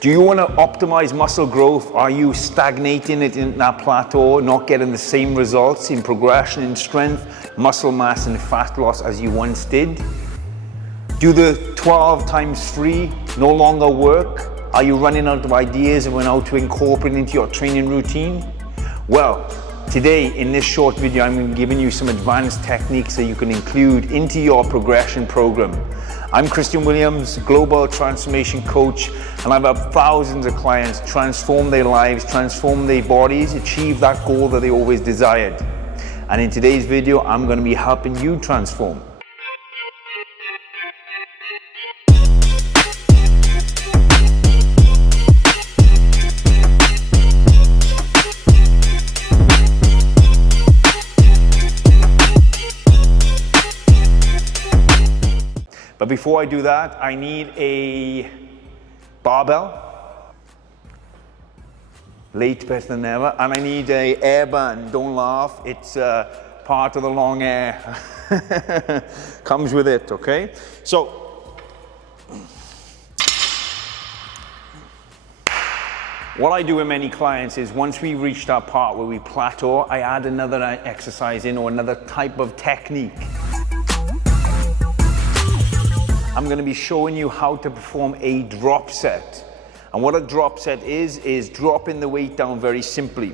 Do you want to optimize muscle growth? Are you stagnating it in that plateau, not getting the same results in progression in strength, muscle mass and fat loss as you once did? Do the 12 times 3 no longer work? Are you running out of ideas and how to incorporate into your training routine? Well, today in this short video, I'm giving you some advanced techniques that you can include into your progression program. I'm Christian Williams, Global Transformation Coach, and I've had thousands of clients transform their lives, transform their bodies, achieve that goal that they always desired. And in today's video, I'm going to be helping you transform. But before I do that, I need a barbell, late better than never, and I need a air band. Don't laugh, it's part of the long air. Comes with it, okay? So, what I do with many clients is once we reach that part where we plateau, I add another exercise in or another type of technique. I'm going to be showing you how to perform a drop set. And what a drop set is dropping the weight down very simply.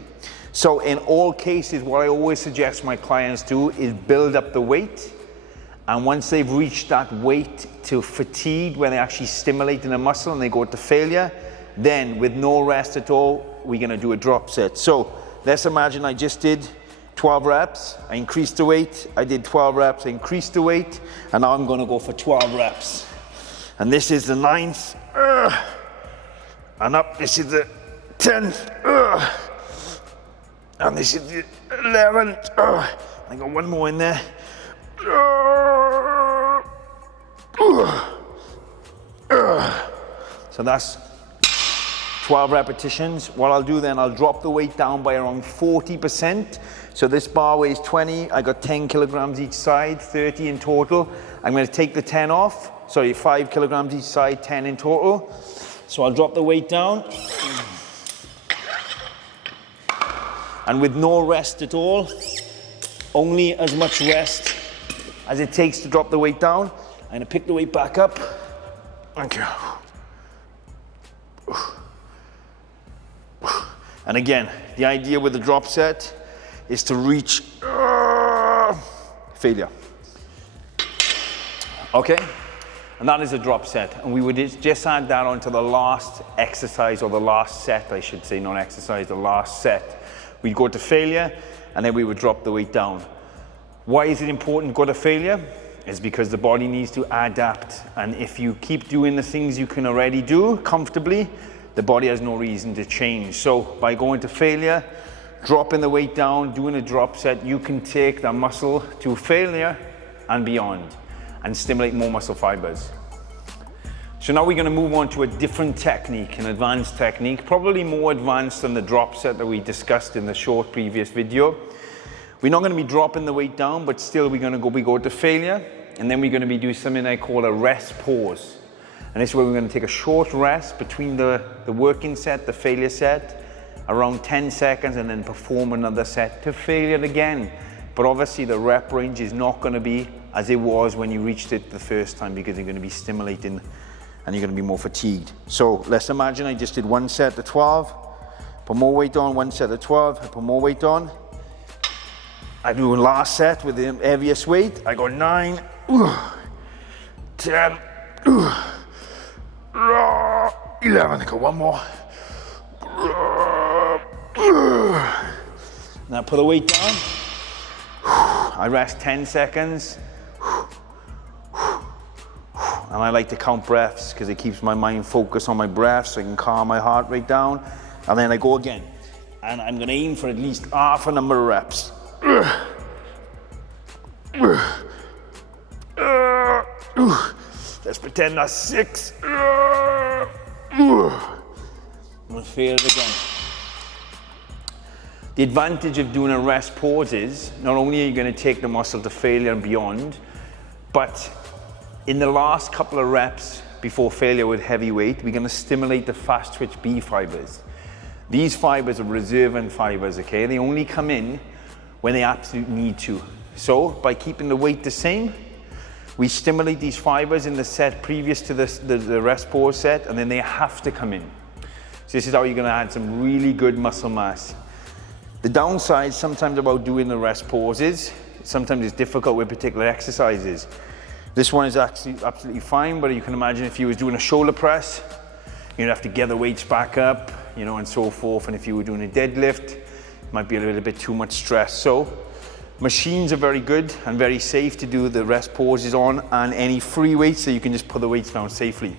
So in all cases, what I always suggest my clients do is build up the weight. And once they've reached that weight to fatigue, when they're actually stimulating the muscle and they go to failure, then with no rest at all, we're going to do a drop set. So let's imagine I just did 12 reps, I increased the weight, I did 12 reps, I increased the weight, and now I'm going to go for 12 reps. And this is the 9th, and up, this is the 10th, and this is the 11th, I got one more in there. So that's 12 repetitions. What I'll do then, I'll drop the weight down by around 40%. So this bar weighs 20, I got 10 kilograms each side, 30 in total. I'm gonna take the 10 off, sorry, 5 kilograms each side, 10 in total. So I'll drop the weight down. And with no rest at all, only as much rest as it takes to drop the weight down. I'm gonna pick the weight back up. Thank you. And again, the idea with the drop set is to reach failure. Okay? And that is a drop set. And we would just add that onto the last exercise, or the last set, I should say, not exercise, the last set. We'd go to failure, and then we would drop the weight down. Why is it important to go to failure? It's because the body needs to adapt. And if you keep doing the things you can already do comfortably, the body has no reason to change. So by going to failure, dropping the weight down, doing a drop set, you can take that muscle to failure and beyond and stimulate more muscle fibers. So now we're going to move on to a different technique, an advanced technique, probably more advanced than the drop set that we discussed in the short previous video. We're not going to be dropping the weight down, but still we're going to go to failure, and then we're going to be doing something I call a rest pause. And this is where we're going to take a short rest between the working set, the failure set, around 10 seconds, and then perform another set to failure again. But obviously the rep range is not going to be as it was when you reached it the first time, because you're going to be stimulating and you're going to be more fatigued. So let's imagine I just did one set of 12, put more weight on, one set of 12, I put more weight on. I do a last set with the heaviest weight. I go 9, 10, 11, I got one more. Now put the weight down. I rest 10 seconds. And I like to count breaths because it keeps my mind focused on my breath, so I can calm my heart rate down. And then I go again. And I'm gonna aim for at least half a number of reps. Let's pretend that's 6. We'll fail it again. The advantage of doing a rest pause is not only are you going to take the muscle to failure and beyond, but in the last couple of reps, before failure with heavy weight, we're gonna stimulate the fast twitch B fibers. These fibers are reserving fibers, okay? They only come in when they absolutely need to. So by keeping the weight the same, we stimulate these fibers in the set previous to the rest pause set, and then they have to come in. So this is how you're gonna add some really good muscle mass. The downside sometimes about doing the rest pauses, sometimes it's difficult with particular exercises. This one is actually absolutely fine, but you can imagine if you was doing a shoulder press, you'd have to get the weights back up, you know, and so forth. And if you were doing a deadlift, it might be a little bit too much stress. So machines are very good and very safe to do the rest pauses on, and any free weights, so you can just put the weights down safely.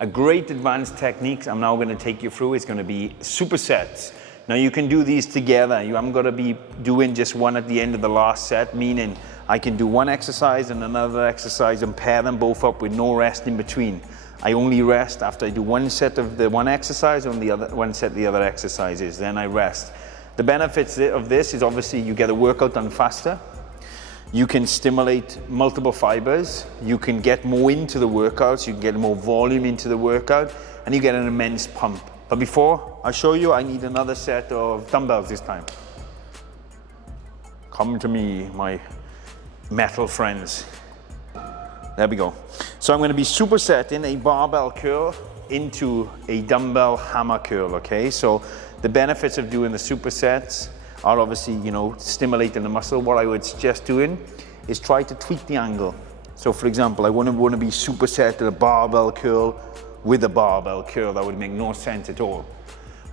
A great advanced technique I'm now going to take you through is going to be supersets. Now you can do these together. You haven't got to be doing just one at the end of the last set, meaning I can do one exercise and another exercise and pair them both up with no rest in between. I only rest after I do one set of the one exercise and the other one set of the other exercises, then I rest. The benefits of this is obviously you get a workout done faster. You can stimulate multiple fibers. You can get more into the workouts. You can get more volume into the workout, and you get an immense pump. But before I show you, I need another set of dumbbells this time. Come to me, my metal friends. There we go. So I'm going to be supersetting a barbell curl into a dumbbell hammer curl, okay? So the benefits of doing the supersets are obviously, you know, stimulating the muscle. What I would suggest doing is try to tweak the angle. So for example, I wouldn't want to be superset a barbell curl with a barbell curl. That would make no sense at all.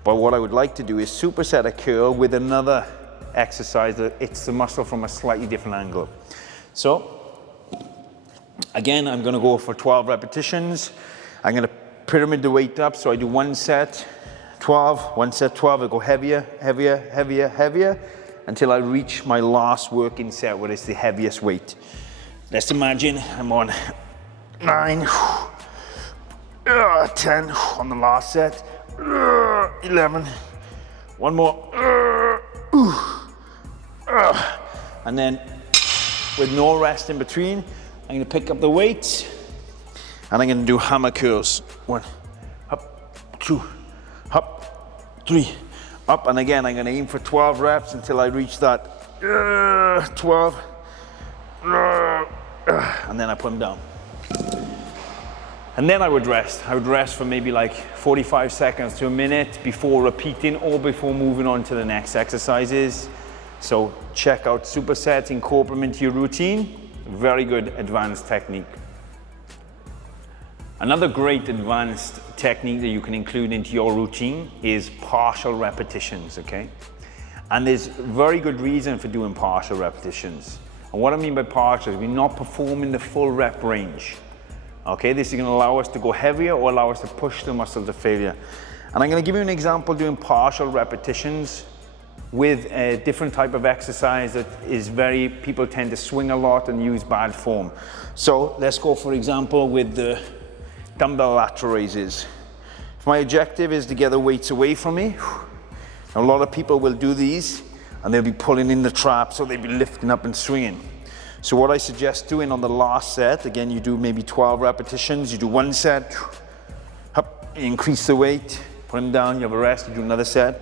But what I would like to do is superset a curl with another exercise that hits the muscle from a slightly different angle. So again, I'm going to go for 12 repetitions. I'm going to pyramid the weight up. So I do one set, 12, one set, 12. I go heavier, heavier, heavier, heavier until I reach my last working set where it's the heaviest weight. Let's imagine I'm on 9, 10 on the last set, 11, one more, and then with no rest in between, I'm going to pick up the weights and I'm going to do hammer curls. 1, up, 2, up, 3, up, and again I'm going to aim for 12 reps until I reach that 12, and then I put them down. And then I would rest. I would rest for maybe like 45 seconds to a minute before repeating or before moving on to the next exercises. So check out supersets, incorporate them into your routine. Very good advanced technique. Another great advanced technique that you can include into your routine is partial repetitions, okay? And there's very good reason for doing partial repetitions. And what I mean by partial is we're not performing the full rep range. Okay, this is going to allow us to go heavier or allow us to push the muscle to failure. And I'm going to give you an example doing partial repetitions with a different type of exercise that is people tend to swing a lot and use bad form. So let's go, for example, with the dumbbell lateral raises. If my objective is to get the weights away from me, a lot of people will do these and they'll be pulling in the trap, so they'll be lifting up and swinging. So what I suggest doing on the last set, again, you do maybe 12 repetitions, you do one set, up, increase the weight, put them down, you have a rest, you do another set.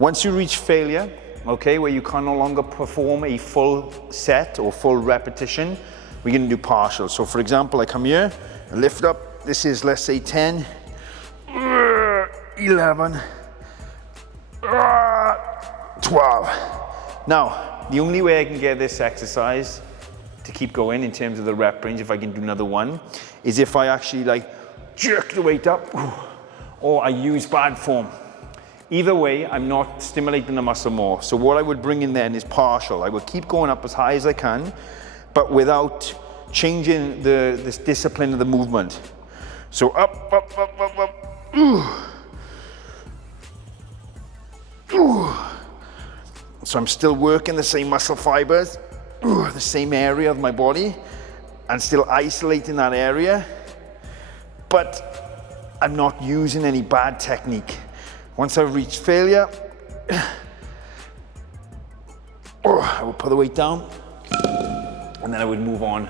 Once you reach failure, okay, where you can no longer perform a full set or full repetition, we're gonna do partial. So for example, I come here, I lift up, this is, let's say 10, 11, 12. Now, the only way I can get this exercise to keep going in terms of the rep range, if I can do another one, is if I actually like jerk the weight up or I use bad form. Either way, I'm not stimulating the muscle more. So what I would bring in then is partial. I would keep going up as high as I can, but without changing this discipline of the movement. So up, up, up, up, up. So I'm still working the same muscle fibers, the same area of my body, and still isolating that area, but I'm not using any bad technique. Once I've reached failure, I would put the weight down, and then I would move on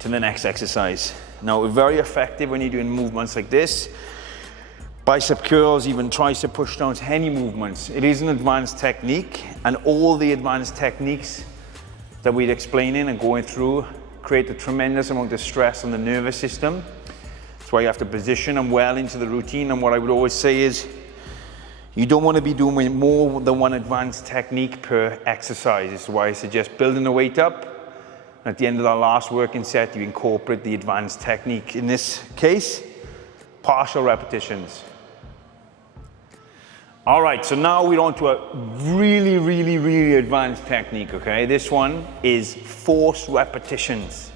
to the next exercise. Now, we're very effective when you're doing movements like this. Bicep curls, even tricep push downs, any movements. It is an advanced technique, and all the advanced techniques that we're explaining and going through create a tremendous amount of stress on the nervous system. That's why you have to position them well into the routine. And what I would always say is, you don't want to be doing more than one advanced technique per exercise. This is why I suggest building the weight up. At the end of that last working set, you incorporate the advanced technique. In this case, partial repetitions. All right, so now we're on to a really advanced technique, okay? This one is force repetitions.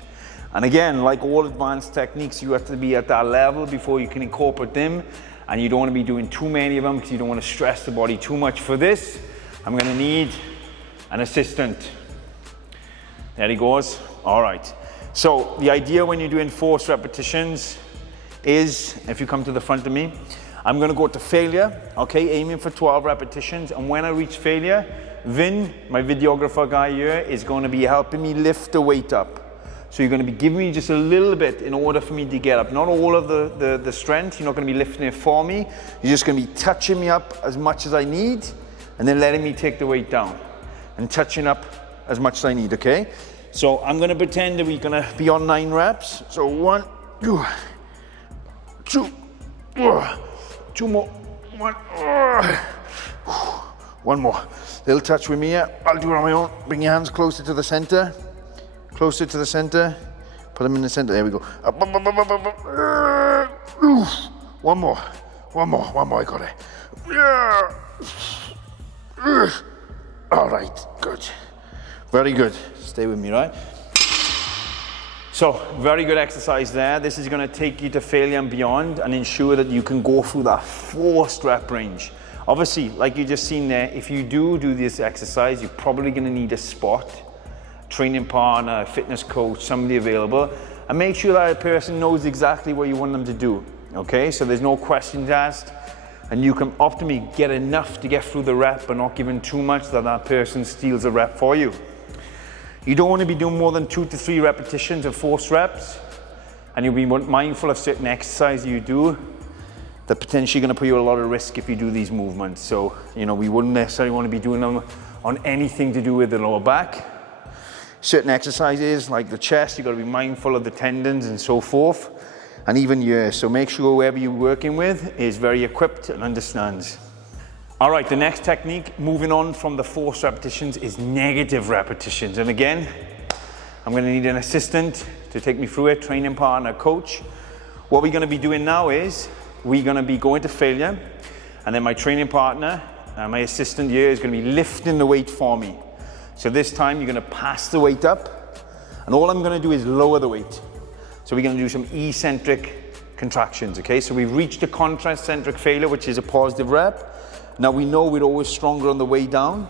And again, like all advanced techniques, you have to be at that level before you can incorporate them. And you don't want to be doing too many of them because you don't want to stress the body too much. For this, I'm going to need an assistant. There he goes. All right. So the idea when you're doing force repetitions is, if you come to the front of me, I'm going to go to failure, okay, aiming for 12 repetitions. And when I reach failure, Vin, my videographer guy here, is going to be helping me lift the weight up. So you're going to be giving me just a little bit in order for me to get up. Not all of the strength. You're not going to be lifting it for me. You're just going to be touching me up as much as I need and then letting me take the weight down and touching up as much as I need, okay? So I'm going to pretend that we're going to be on 9 reps. So 1, 2, 2, 2 more, 1, 1 more. Little touch with me here. I'll do it on my own. Bring your hands closer to the center. Closer to the center. Put them in the center. There we go. Up. 1 more. 1 more. 1 more. I got it. All right. Good. Very good. Stay with me, right? So, very good exercise there. This is going to take you to failure and beyond and ensure that you can go through that forced rep range. Obviously, like you just seen there, if you do this exercise, you're probably going to need a spot, training partner, fitness coach, somebody available, and make sure that person knows exactly what you want them to do, okay? So there's no questions asked, and you can optimally get enough to get through the rep, but not giving too much that that person steals a rep for you. You don't want to be doing more than 2 to 3 repetitions of forced reps, and you'll be mindful of certain exercises you do that potentially going to put you at a lot of risk if you do these movements. So, you know, we wouldn't necessarily want to be doing them on anything to do with the lower back. Certain exercises like the chest, you've got to be mindful of the tendons and so forth, and even here. So make sure whoever you're working with is very equipped and understands. All right, the next technique, moving on from the forced repetitions, is negative repetitions. And again, I'm going to need an assistant to take me through it, training partner, coach. What we're going to be doing now is we're going to be going to failure, and then my training partner, my assistant here, is going to be lifting the weight for me. So this time you're going to pass the weight up, and all I'm going to do is lower the weight. So we're going to do some eccentric contractions, okay? So we've reached a concentric failure, which is a positive rep. Now we know we're always stronger on the way down.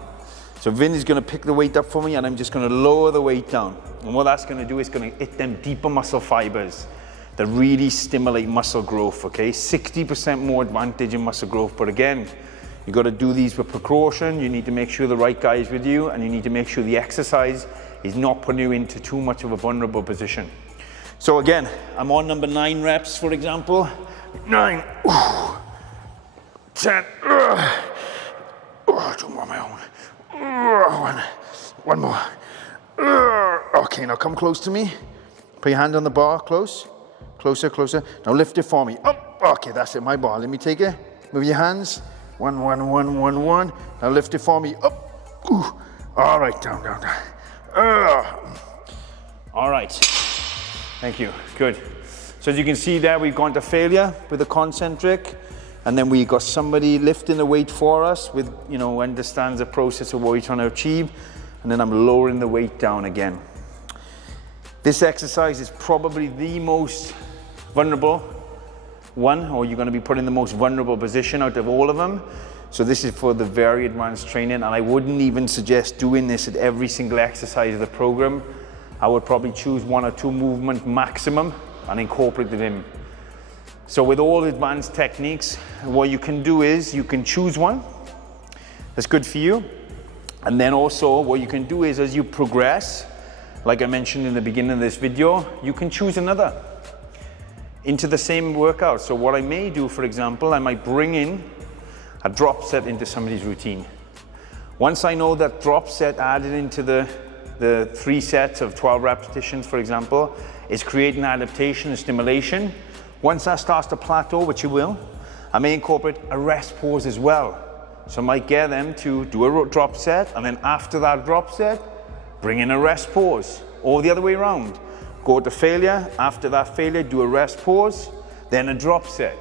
So Vin is going to pick the weight up for me, and I'm just going to lower the weight down. And what that's going to do is going to hit them deeper muscle fibers that really stimulate muscle growth, okay? 60% more advantage in muscle growth. But again, you got to do these with precaution. You need to make sure the right guy is with you, and you need to make sure the exercise is not putting you into too much of a vulnerable position. So again, I'm on number 9 reps, for example. 9, 10, 2 more on my own. 1 more. Okay, now come close to me. Put your hand on the bar, closer. Now lift it for me. Up. Okay, that's it, my bar. Let me take it. Move your hands. 1, 1, 1, 1, 1. Now lift it for me. Up. All right, down. All right. Thank you. Good. So as you can see there, we've gone to failure with the concentric, and then we got somebody lifting the weight for us with, you know, understands the process of what we're trying to achieve, and then I'm lowering the weight down again. This exercise is probably the most vulnerable one, or you're going to be put in the most vulnerable position out of all of them. So this is for the very advanced training, and I wouldn't even suggest doing this at every single exercise of the program. I would probably choose 1 or 2 movement maximum and incorporate them in. So with all advanced techniques, what you can do is you can choose one that's good for you. And then also what you can do is, as you progress, like I mentioned in the beginning of this video, you can choose another. into the same workout. So what I may do, for example, I might bring in a drop set into somebody's routine. Once I know that drop set added into the 3 sets of 12 repetitions, for example, is creating adaptation and stimulation. Once that starts to plateau, which it will, I may incorporate a rest pause as well. So I might get them to do a drop set, and then after that drop set, bring in a rest pause, or the other way around. Go to failure, after that failure, do a rest pause, then a drop set.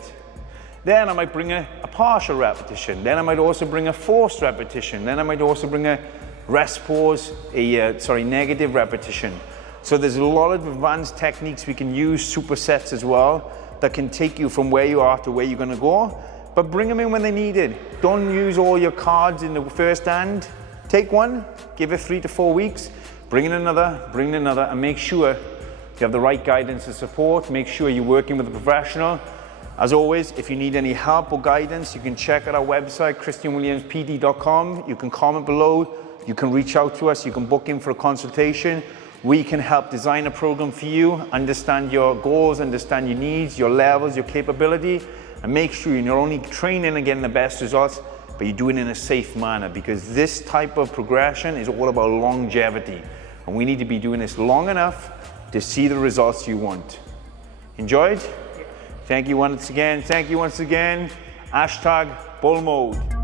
Then I might bring a partial repetition. Then I might also bring a forced repetition. Then I might also bring a rest pause, negative repetition. So there's a lot of advanced techniques we can use, supersets as well, that can take you from where you are to where you're gonna go, but bring them in when they need it. Don't use all your cards in the first hand. Take one, give it 3 to 4 weeks, bring in another, and make sure you have the right guidance and support. Make sure you're working with a professional. As always, if you need any help or guidance, you can check out our website, christianwilliamspd.com. You can comment below, you can reach out to us, you can book in for a consultation. We can help design a program for you, understand your goals, understand your needs, your levels, your capability, and make sure you're not only training and getting the best results, but you're doing it in a safe manner, because this type of progression is all about longevity. And we need to be doing this long enough to see the results you want. Enjoyed? Thank you once again. Hashtag bull mode.